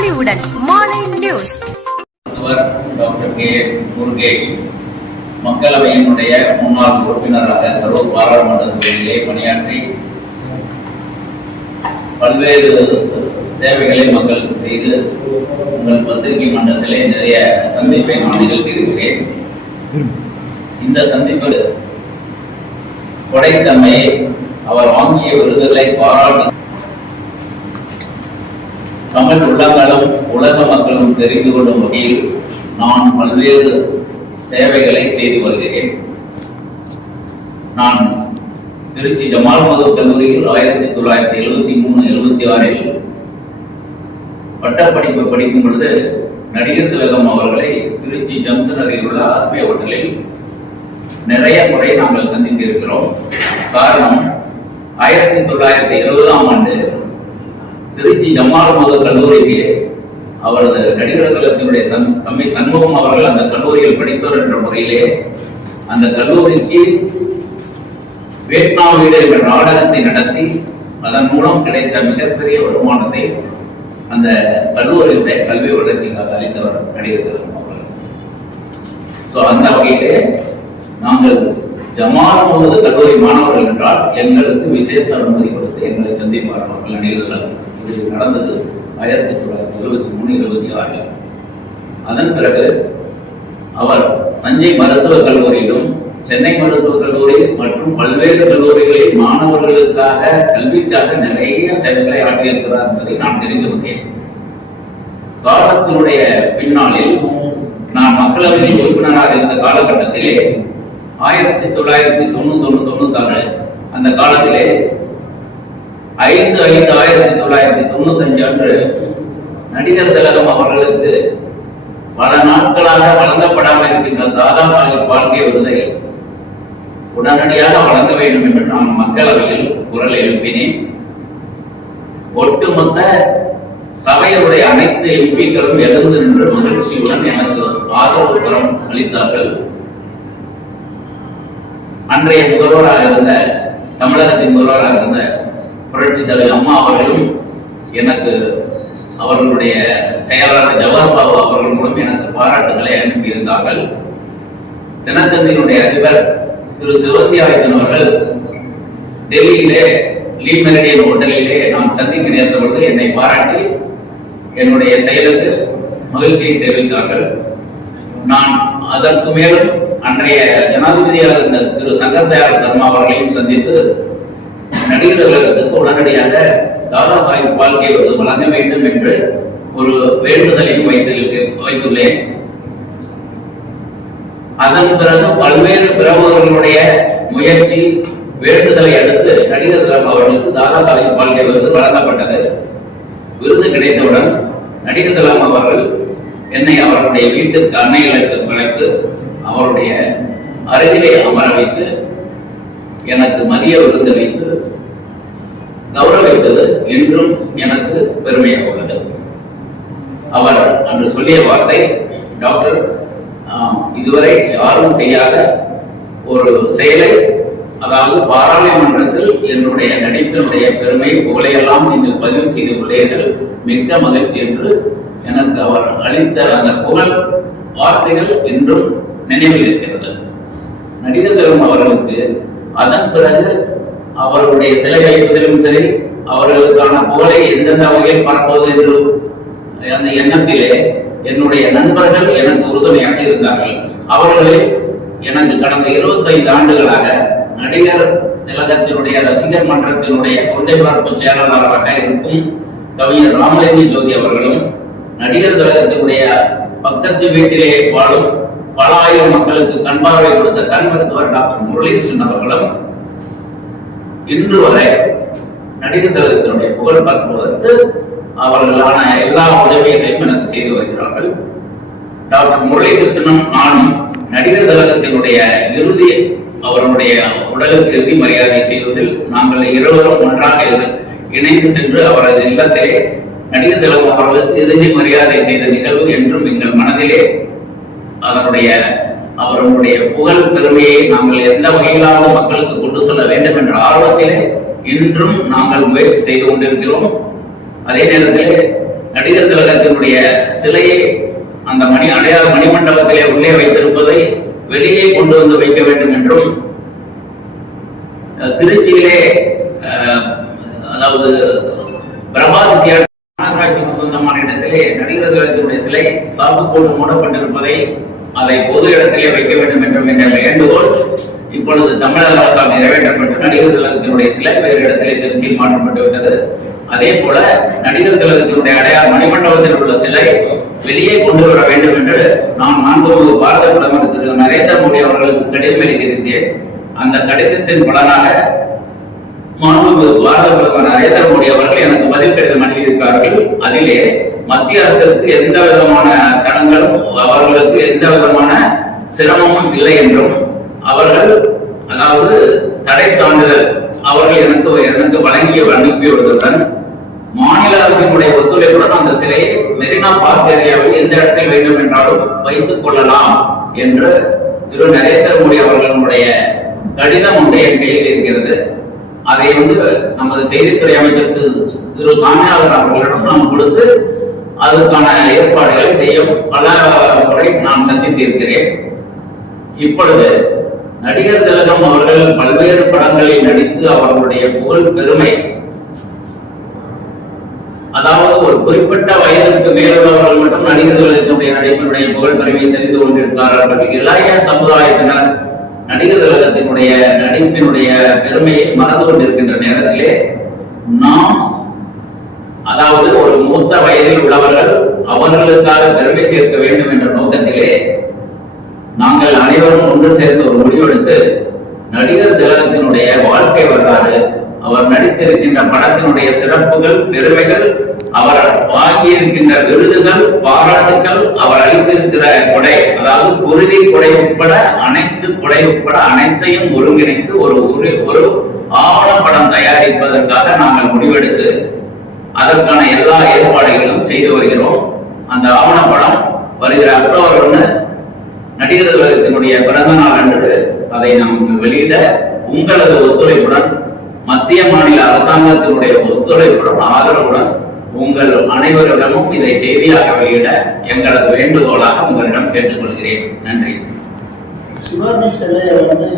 பொலிவுடன் மாலை நியூஸ். மருத்துவர் டாக்டர் கே முருகேஷ் மக்களவையினுடைய முன்னாள் உறுப்பினராக கரூர் பாராளுமன்ற தொகுதியிலே பணியாற்றி பல்வேறு சேவைகளை மக்களுக்கு செய்து உங்கள் பத்திரிகை மன்றத்திலே நிறைய சந்திப்பை நான் நிகழ்த்தியிருக்கிறேன் இந்த சந்திப்பு கொடைத்தன்மையை அவர் வாங்கிய விருதுகளை பாராட்டி தமிழ் உள்ளங்களும் உலக மக்களும் தெரிந்து கொள்ளும் வகையில் நான் பல்வேறு சேவைகளை செய்து வருகிறேன். நான் திருச்சி ஜமால் மது கல்லூரியில் ஆயிரத்தி தொள்ளாயிரத்தி எழுபத்தி மூணு எழுபத்தி ஆறில் பட்டப்படிப்பு படிக்கும் பொழுது நடிகர் திலகம் அவர்களை திருச்சி ஜங்ஷன் அருகில் உள்ள ஆஸ்பியா ஹோட்டலில் நிறைய முறை நாங்கள் சந்தித்திருக்கிறோம். காரணம் ஆயிரத்தி தொள்ளாயிரத்தி எழுபதாம் ஆண்டு திருச்சி ஜம்மாள் மது கல்லூரிக்கு அவரது நடிகர் கழகத்தினுடைய சன் தம்பி சண்முகம் அவர்கள் அந்த கல்லூரியில் படித்தவர் என்ற முறையிலே அந்த கல்லூரிக்கு வேட்னா வீடு என்ற நாடகத்தை நடத்தி அதன் மூலம் கிடைத்த மிகப்பெரிய வருமானத்தை அந்த கல்லூரியுடைய கல்வி வளர்ச்சிக்காக அளித்தவர் நடிகர் அவர்கள். ஸோ அந்த வகையிலே நாங்கள் ஜமால் முகமது கல்லூரி மாணவர்கள் என்றால் எங்களுக்கு விசேஷ அனுமதி கொடுத்து எங்களை சந்திப்பார்கள் நடிகர்கள். இது நடந்தது ஆயிரத்தி தொள்ளாயிரத்தி எழுபத்தி மூணு எழுபத்தி ஆறில். அதன் பிறகு அவர் தஞ்சை மருத்துவக் கல்லூரியிலும் சென்னை மருத்துவக் கல்லூரி மற்றும் பல்வேறு கல்லூரிகளில் மாணவர்களுக்காக கல்விக்காக நிறைய சேவைகளை ஆற்றியிருக்கிறார் என்பதை நான் தெரிந்து கொண்டேன். காலத்தினுடைய பின்னாளில் நான் மக்களவையில் உறுப்பினராக இருந்த காலகட்டத்திலே ஆயிரத்தி தொள்ளாயிரத்தி தொண்ணூத்தி தொண்ணூத்தி தொண்ணூத்தாறு அந்த காலத்திலே ஐந்து ஐந்து ஆயிரத்தி தொள்ளாயிரத்தி தொண்ணூத்தி அஞ்சு அன்று நடிகர் திலகம் அவர்களுக்கு பல நாட்களாக வழங்கப்படாமல் இருக்கின்ற தாதா சாஹிப் வாழ்க்கை விருதை உடனடியாக வழங்க வேண்டும் என்று நான் மக்களவையில் குரல் எழுப்பினேன். ஒட்டுமொத்த சபையுடைய அனைத்து எம்பிக்களும் எழுந்து நின்று மகிழ்ச்சியுடன் எனக்கு ஆதரவு அளித்தார்கள். அன்றைய முதல்வராக இருந்த தமிழகத்தின் முதல்வராக இருந்த புரட்சி தலைவர் அம்மா அவர்களும் எனக்கு அவர்களுடைய செயலாளர் ஜவஹர் பாபு அவர்கள் மூலம் எனக்கு பாராட்டுகளை அனுப்பியிருந்தார்கள். தினத்தந்தியினுடைய அதிபர் திரு சிவந்தி ஆயுதன் அவர்கள் டெல்லியிலே லீ மெரிடியன் ஹோட்டலிலே நான் சந்திக்க நேர்ந்த பொழுது என்னை பாராட்டி என்னுடைய செயலுக்கு மகிழ்ச்சியை தெரிவித்தார்கள். நான் அதற்கு மேலும் அன்றைய ஜனாதிபதியாக இருந்த திரு சங்கர் தயாள் தர்மா அவர்களையும் சந்தித்து நடிகர் கழகத்துக்கு உடனடியாக தாதா சாஹிப் வாழ்க்கை வந்து வழங்க வேண்டும் என்று ஒரு வேண்டுதலையும் வைத்து வைத்துள்ளேன். அதன் பிறகு பல்வேறு பிரமுகர்களுடைய முயற்சி வேண்டுதலை அடுத்து நடிகர் திலகம் அவர்களுக்கு தாதா சாஹிப் வாழ்க்கை விருது வழங்கப்பட்டது. விருது கிடைத்தவுடன் நடிகர் திலகம் அவர்கள் என்னை அவருடைய வீட்டுக்கு அன்னைகளுக்கு வளைத்து அவருடைய அருகிலே அமர வைத்து எனக்கு மதிய விருது அளித்து கௌரவித்தது என்றும் எனக்கு பெருமையாக உள்ளது. அவர் அன்று சொல்லிய வார்த்தை டாக்டர் இதுவரை யாரும் செய்யாத ஒரு செயலை அதாவது பாராளுமன்றத்தில் என்னுடைய நடித்தனுடைய பெருமை புகழையெல்லாம் நீங்கள் பதிவு செய்து செய்துள்ளீர்கள் மிக்க மகிழ்ச்சி என்று எனக்கு அவர் அளித்த அந்த புகழ் வார்த்தைகள் என்றும் நினைவில் இருக்கிறது. நடிகர் அவர்களுக்கு அதன் பிறகு அவர்களுடைய சிலை வைப்பதிலும் சரி அவர்களுக்கான புகழை எந்தெந்த வகையில் பரப்புவது என்று அந்த எண்ணத்திலே என்னுடைய நண்பர்கள் எனக்கு உறுதுணையாக இருந்தார்கள். அவர்களில் எனக்கு கடந்த 25 ஆண்டுகளாக நடிகர் திலகத்தினுடைய ரசிகர் மன்றத்தினுடைய கொண்டை பரப்பு செயலாளராக இருக்கும் கவிஞர் ராமலிங்க ஜோதி அவர்களும் நடிகர் திலகத்தினுடைய பக்கத்து வீட்டிலே வாழும் பல ஆயிரம் மக்களுக்கு கண்பார்வை கொடுத்த கண் மருத்துவர் டாக்டர் முரளிகிருஷ்ணன் அவர்களும் இன்று வரை நடிகர் திலகத்தினுடைய புகழ் பரப்புவதற்கு அவர்களான எல்லா உதவிகளையும் எனக்கு செய்து வருகிறார்கள். டாக்டர் முரளிகிருஷ்ணனும் நானும் நடிகர் தலகத்தினுடைய இறுதி அவருடைய உடலுக்கு இறுதி மரியாதை செய்வதில் நாங்கள் இருவரும் ஒன்றாக இணைந்து சென்று அவரது இல்லத்திலே நடிகர் திலகம் அவர்களுக்கு இறுதி மரியாதை செய்த நிகழ்வு என்றும் எங்கள் மனதிலே அதனுடைய அவர்களுடைய புகழ் பெருமையை நாங்கள் எந்த வகையிலாவது மக்களுக்கு கொண்டு செல்ல வேண்டும் என்ற ஆர்வத்திலே இன்றும் நாங்கள் முயற்சி செய்து கொண்டிருக்கிறோம். அதே நேரத்திலே நடிகர் திலகத்தினுடைய சிலையை அந்த மணி அடையாள மணிமண்டபத்திலே உள்ளே வைத்திருப்பதை வெளியே கொண்டு வந்து வைக்க வேண்டும் என்றும் திருச்சியிலே அஹ், அதாவது பிரபாத் மாநகராட்சிக்கு சொந்தமான இடத்திலே நடிகர் திலகத்தினுடைய சிலை சாப்பு போட்டு மூடப்பட்டிருப்பதை அதை பொது இடத்திலே வைக்க வேண்டும் என்றும் என்ற வேண்டுகோள். இப்பொழுது தமிழக அரசால் நிறைவேற்றப்பட்டு நடிகர் கழகத்தினுடைய சிலை வேறு இடத்திலே திருச்சியில் மாற்றப்பட்டு விட்டது. அதே போல நடிகர் கழகத்தினுடைய அடையாள மணிமண்டபத்தில் உள்ள சிலை வெளியே கொண்டு வர வேண்டும் என்று நான் நான்கு பாரத பிரதமர் திரு. நரேந்திர மோடி அவர்களுக்கு கடிதம் எழுதியிருந்தேன் அந்த கடிதத்தின் பலனாக மாண்புமிகு பாரத பிரதமர் நரேந்திர மோடி அவர்கள் எனக்கு பதில் கடிதம் அனுப்பியிருக்கிறார்கள் அதிலே மத்திய அரசுக்கு எந்த விதமான தடங்களும் அவர்களுக்கு எந்த விதமான சிரமமும் இல்லை என்றும் அவர்கள் அதாவது தடை சான்றிதழ் அவர்கள் எனக்கு எனக்கு வழங்கிய அனுப்பியுள்ளதுடன் மாநில அரசினுடைய ஒத்துழைப்புடன் அந்த சிலையை மெரினா பார்க் ஏரியாவில் எந்த இடத்தில் வேண்டும் என்றாலும் வைத்துக் கொள்ளலாம் என்று திரு. நரேந்திர மோடி அவர்களுடைய கடிதம் ஒன்று என் கையில் இருக்கிறது. அதை வந்து நமது செய்தித்துறை அமைச்சர் திரு- சாமியாளர் அவர்களிடம் நாம் கொடுத்து அதற்கான ஏற்பாடுகளை செய்ய பல முறை நான் சந்தித்திருக்கிறேன். இப்பொழுது நடிகர் திலகம் அவர்கள் பல்வேறு படங்களில் நடித்து அவர்களுடைய புகழ் பெருமை. அதாவது ஒரு குறிப்பிட்ட வயதிற்கு மேலுள்ளவர்கள் மட்டும் நடிகர் திலகத்தினுடைய நடிப்பினுடைய புகழ் பெருமையை தெரிந்து கொண்டிருக்கிறார்கள். இளைய சமுதாயத்தினர் நடிகர் உலகத்தினுடைய நடிப்பினுடைய பெருமையை மறந்து கொண்டிருக்கின்ற நேரத்திலே நாம் அதாவது ஒரு மூத்த வயதில் உள்ளவர்கள் அவர்களுக்காக பெருமை சேர்க்க வேண்டும் என்ற நோக்கத்திலே நாங்கள் அனைவரும் ஒன்று சேர்ந்து ஒரு முடிவெடுத்து நடிகர் திலகத்தினுடைய வாழ்க்கை வரலாறு அவர் நடித்திருக்கின்ற படத்தினுடைய சிறப்புகள் பெருமைகள் அவர் வாங்கியிருக்கின்ற விருதுகள் பாராட்டுகள் அவர் அளித்திருக்கிற கொடை அதாவது குருதி கொடை உட்பட அனைத்து கொடை உட்பட அனைத்தையும் ஒருங்கிணைத்து ஒரு ஒரு- ஒரு ஆவணப்படம் தயாரிப்பதற்காக நாங்கள் முடிவெடுத்து அதற்கான எல்லா ஏற்பாடுகளும் செய்து வருகிறோம். அந்த ஆவணப்படம் வருகிற அக்டோபர் ஒன்று நடிகர் உலகத்தினுடைய பிறந்த நாள் அன்று அதை நாம் வெளியிட உங்களது ஒத்துழைப்புடன் மத்திய மாநில அரசாங்கத்தினுடைய ஒத்துழைப்புடன் ஆதரவுடன் உங்கள் அனைவரிடமும் இதை செய்தியாக வெளியிட எங்களது வேண்டுகோளாக உங்களிடம் கேட்டுக்கொள்கிறேன். நன்றி. சிவாஜி சிலையை வந்து